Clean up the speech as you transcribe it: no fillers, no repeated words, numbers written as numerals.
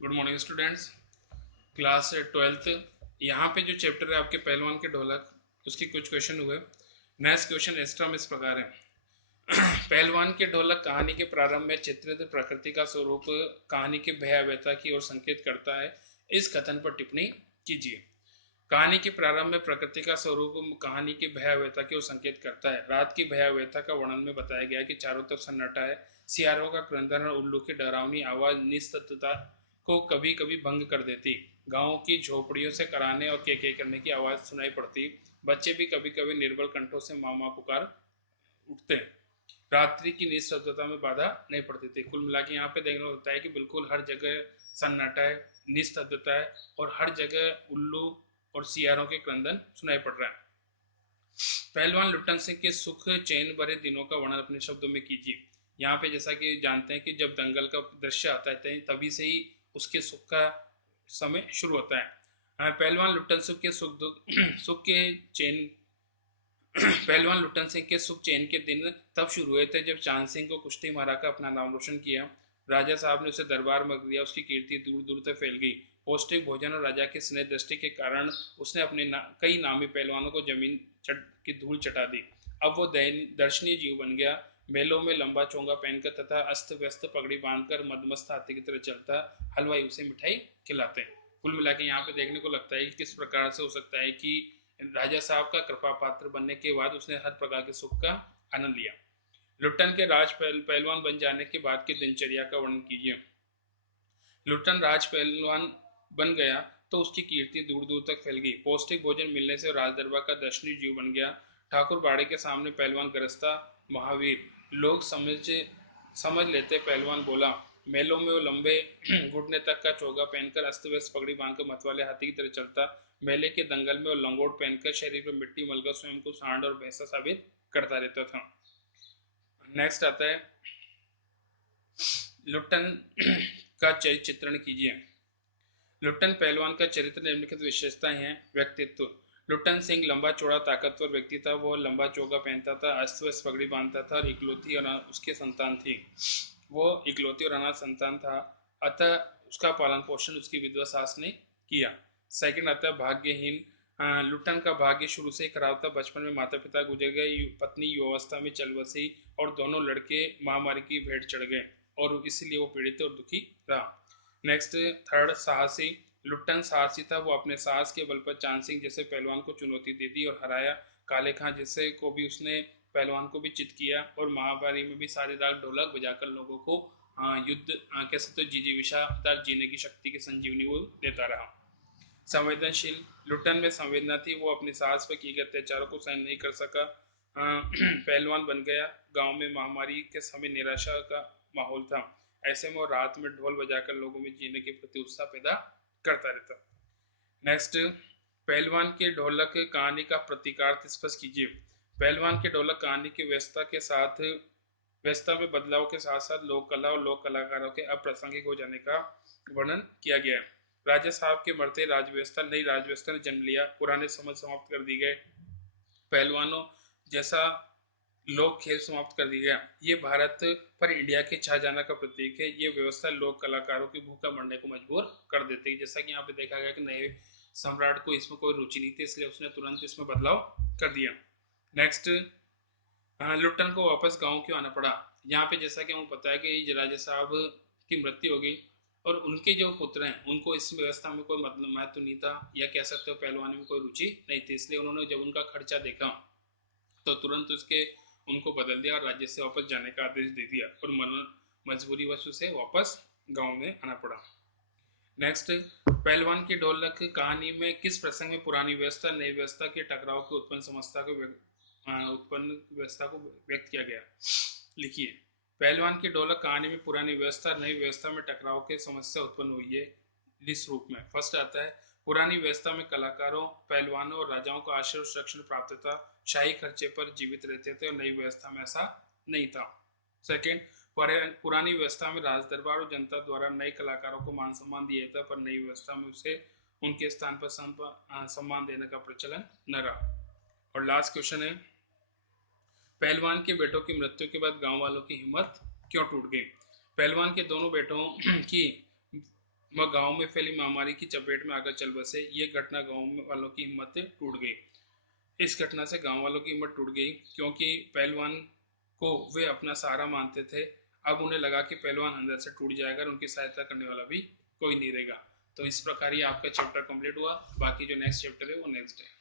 Good morning students. Class 12th। यहाँ पे जो चैप्टर है आपके पहलवान के ढोलक, उसके कुछ क्वेश्चन हुए। नेक्स्ट क्वेश्चन एक्स्ट्रा में इस प्रकार है। पहलवान के ढोलक कहानी के प्रारंभ में चित्रित प्रकृति का स्वरूप कहानी की भयावहता की ओर संकेत करता है। इस कथन पर टिप्पणी कीजिए। कहानी के प्रारंभ में प्रकृति का स्वरूप कहानी की भयावहता की ओर संकेत करता है। रात की भयावहता का वर्णन में बताया गया है कि चारों तरफ सन्नाटा है। सियारों का क्रंदन और उल्लू की डरावनी आवाज निस्तब्धता को कभी कभी भंग कर देती। गांव की झोपड़ियों से कराने और केके करने की आवाज सुनाई पड़ती। बच्चे भी कभी कभी निर्बल कंठों से मामा पुकार उठते। रात्रि की निस्तब्धता में बाधा नहीं पड़ती थी। कुल मिला के यहाँ पे देखने को होता है कि बिल्कुल हर जगह सन्नाटा है, निस्तब्धता है और हर जगह उल्लू और सियारों के क्रंदन सुनाई पड़ रहा है। पहलवान लुट्टन सिंह के सुख चैन भरे दिनों का वर्णन अपने शब्दों में कीजिए। यहाँ पे जैसा कि जानते हैं कि जब दंगल का दृश्य आता है तभी से ही उसके सुख का समय शुरू होता है। पहलवान लुट्टन सिंह के सुख के चैन पहलवान लुट्टन सिंह के सुख चैन के दिन तब शुरू हुए थे जब चांद सिंह को कुश्ती मारा कर अपना नाम रोशन किया। राजा साहब ने उसे दरबार में दिया। उसकी कीर्ति दूर दूर तक फैल गई। पौष्टिक भोजन और राजा की स्नेह दृष्टि के कारण उसने अपने कई नामी पहलवानों को जमीन की धूल चटा दी। अब वो दर्शनीय जीव बन गया। मेलों में लंबा चोंगा पहनकर तथा अस्त व्यस्त पगड़ी बांधकर मदमस्त हाथी की तरह चलता। हलवाई उसे मिठाई खिलाते। कुल मिला के यहाँ पे देखने को लगता है कि किस प्रकार से हो सकता है कि राजा साहब का कृपा पात्र बनने के बाद उसने हर प्रकार के सुख का आनंद लिया। लुट्टन के पहलवान बन जाने के बाद की दिनचर्या का वर्णन कीजिए। लुट्टन राज पहलवान बन गया तो उसकी कीर्ति दूर दूर तक फैल गई। पौष्टिक भोजन मिलने से राज दरबार का दर्शनीय जीव बन गया। ठाकुर बाड़े के सामने पहलवान गरजता महावीर। लोग समझ लेते पहलवान बोला। मेलों में वो लंबे घुटने तक का चोगा पहनकर अस्त व्यस्त पगड़ी बांधकर मतवाले हाथी की तरह चलता। मेले के दंगल में वो लंगोट पहनकर शरीर पर मिट्टी मलकर स्वयं को सांड और भैंसा साबित करता रहता था। नेक्स्ट आता है लुट्टन का चित्रण कीजिए। लुट्टन पहलवान का चरित्र निम्नलिखित विशेषताएं हैं। व्यक्तित्व। लुट्टन सिंह लंबा चौड़ा ताकतवर व्यक्ति था। वो लंबा चोगा पहनता था, अस्त व्यस्त पगड़ी बांधता था और इकलौती और उसकी संतान थी। वो इकलौती और अनाथ संतान था, अतः उसका पालन पोषण उसकी विधवा सास ने किया। सेकंड आता है भाग्यहीन। लुट्टन का भाग्य शुरू से ही खराब था। बचपन में माता पिता गुजर गए, पत्नी युवावस्था में चल बसी और दोनों लड़के महामारी की भेंट चढ़ गए और इसलिए वो पीड़ित और दुखी रहा। नेक्स्ट थर्ड साहसी। लुट्टन साहसी था। वो अपने साहस के बल पर चांद सिंह जैसे पहलवान को चुनौती दे दी और हराया। काले खां जैसे को भी उसने पहलवान को भी चित किया और महामारी में भी सारी रात ढोलक बजाकर लोगों को युद्ध कह सकते जिजीविषादार जीने की शक्ति की संजीवनी वो देता रहा। संवेदनशील। लुट्टन में संवेदना थी। वो अपनी सास पर किए गए अत्याचारों को सहन नहीं कर सका। पहलवान बन गया। गांव में महामारी के समय निराशा का माहौल था। ऐसे में वो रात में ढोल बजाकर लोगों में जीने के प्रति उत्साह पैदा करता रहता। नेक्स्ट पहलवान के ढोलक कहानी का प्रतीकार्थ स्पष्ट कीजिए। पहलवान के ढोलक कहानी की व्यस्तता में बदलाव के साथ साथ लोक कला और लोक कलाकारों के अप्रासंगिक हो जाने का वर्णन किया गया है। राजा साहब के मरते नई राजव्यवस्था ने जन्म लिया। पुराने समझ समाप्त कर दी गए। पहलवानों जैसा लोक खेल समाप्त कर दिया गया। ये भारत पर इंडिया के छा जाना का प्रतीक है। ये व्यवस्था लोक कलाकारों की भूखा मरने को मजबूर कर देती है। जैसा कि यहाँ पे देखा गया कि नए सम्राट को इसमें कोई रुचि नहीं थी, इसलिए उसने तुरंत इसमें बदलाव कर दिया। नेक्स्ट लुट्टन को वापस गांव क्यों आना पड़ा। यहाँ पे जैसा कि हमें पता है कि राजा साहब की मृत्यु हो गई और उनके जो पुत्र हैं उनको इस व्यवस्था में कोई मतलब महत्व नहीं था, या कह सकते हो पहलवानी में कोई रुचि नहीं थी। इसलिए उन्होंने जब उनका खर्चा देखा तो तुरंत उसके उनको बदल दिया और राज्य से वापस जाने का आदेश दे दिया और मजबूरी वश उसे वापस गांव में आना पड़ा। नेक्स्ट पहलवान की ढोलक कहानी में किस प्रसंग में पुरानी व्यवस्था नई व्यवस्था के टकराव की उत्पन्न व्यवस्था को व्यक्त किया गया। लिखिए। पहलवान की ढोलक कहानी में पुरानी व्यवस्था नई व्यवस्था में टकराव की समस्या उत्पन्न हुई है इस रूप में। फर्स्ट आता है पुरानी व्यवस्था में कलाकारों पहलवानों और राजाओं को आश्रय और संरक्षण प्राप्त था, शाही खर्चे पर जीवित रहते थे और नई व्यवस्था में ऐसा नहीं था। सेकेंड पुरानी व्यवस्था में राज दरबार और जनता द्वारा नए कलाकारों को मान सम्मान दिया था, पर नई व्यवस्था में उसे उनके स्थान पर सम्मान देने का प्रचलन न रहा। और लास्ट क्वेश्चन है पहलवान के बेटों की मृत्यु के बाद गांव वालों की हिम्मत क्यों टूट गई। पहलवान के दोनों बेटों की वह गांव में फैली महामारी की चपेट में आकर चल बसे। ये घटना गांव वालों की हिम्मत टूट गई। इस घटना से गांव वालों की हिम्मत टूट गई, क्योंकि पहलवान को वे अपना सहारा मानते थे। अब उन्हें लगा कि पहलवान अंदर से टूट जाएगा और उनकी सहायता करने वाला भी कोई नहीं रहेगा। तो इस प्रकार ये आपका चैप्टर कंप्लीट हुआ। बाकी जो नेक्स्ट चैप्टर है वो नेक्स्ट है।